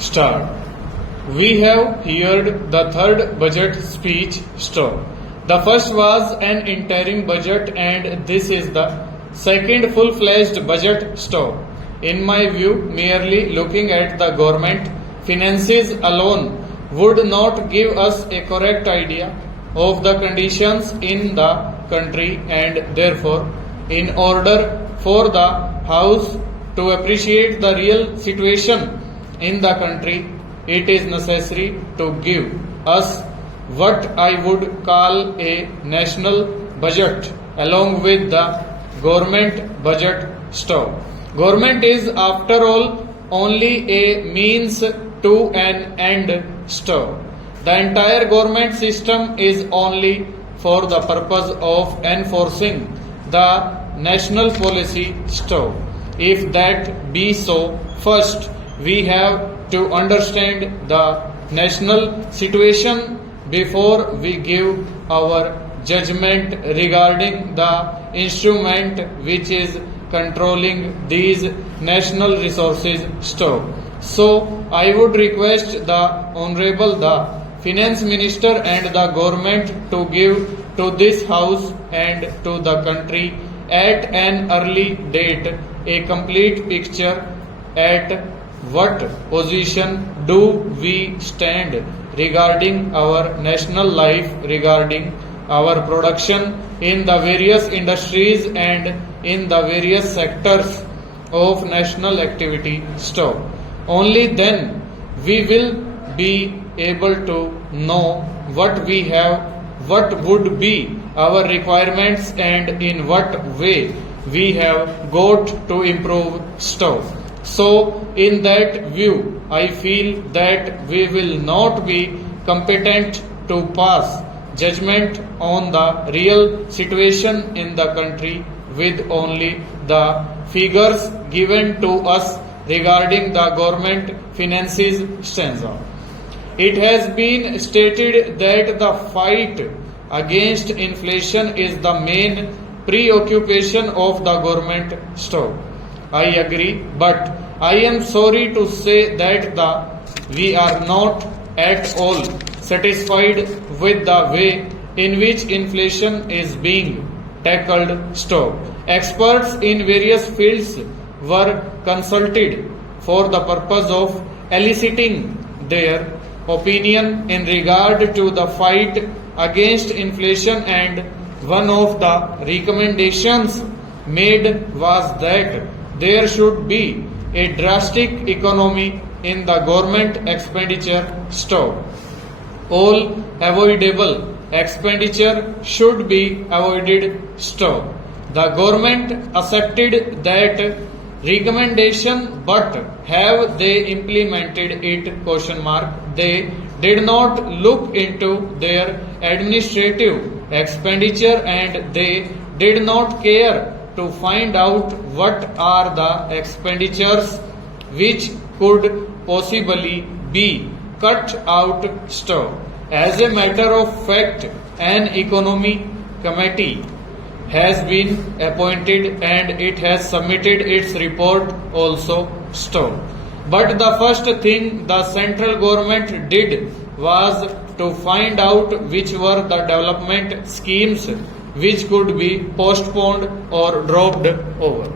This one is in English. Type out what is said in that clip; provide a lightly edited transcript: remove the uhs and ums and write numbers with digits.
Start. We have heard the third budget speech. Stop. The first was an interim budget, and this is the second full-fledged budget. Stop. In my view, merely looking at the government finances alone would not give us a correct idea of the conditions in the country, and therefore, in order for the House to appreciate the real situation in the country, it is necessary to give us what I would call a national budget along with the government budget. Stop. Government is, after all, only a means to an end. Stop. The entire government system is only for the purpose of enforcing the national policy. Stop. If that be so, first we have to understand the national situation before we give our judgment regarding the instrument which is controlling these national resources. Stop. So, I would request the Honorable the Finance Minister and the government to give to this House and to the country at an early date a complete picture at what position do we stand regarding our national life, regarding our production in the various industries and in the various sectors of national activity. Stop. Only then we will be able to know what we have, what would be our requirements, and in what way we have got to improve. Stop. So, in that view, I feel that we will not be competent to pass judgment on the real situation in the country with only the figures given to us regarding the government finances stanza. It has been stated that the fight against inflation is the main preoccupation of the government. Stop. I agree, but I am sorry to say that we are not at all satisfied with the way in which inflation is being tackled. Stop. Experts in various fields were consulted for the purpose of eliciting their opinion in regard to the fight against inflation, and one of the recommendations made was that there should be a drastic economy in the government expenditure. Stop. All avoidable expenditure should be avoided. Stop. The government accepted that recommendation, but have they implemented it? Question mark. They did not look into their administrative expenditure, and they did not care to find out what are the expenditures which could possibly be cut out. Stop. As a matter of fact, an economy committee has been appointed and it has submitted its report also. Stop. But the first thing the central government did was to find out which were the development schemes which could be postponed or dropped over.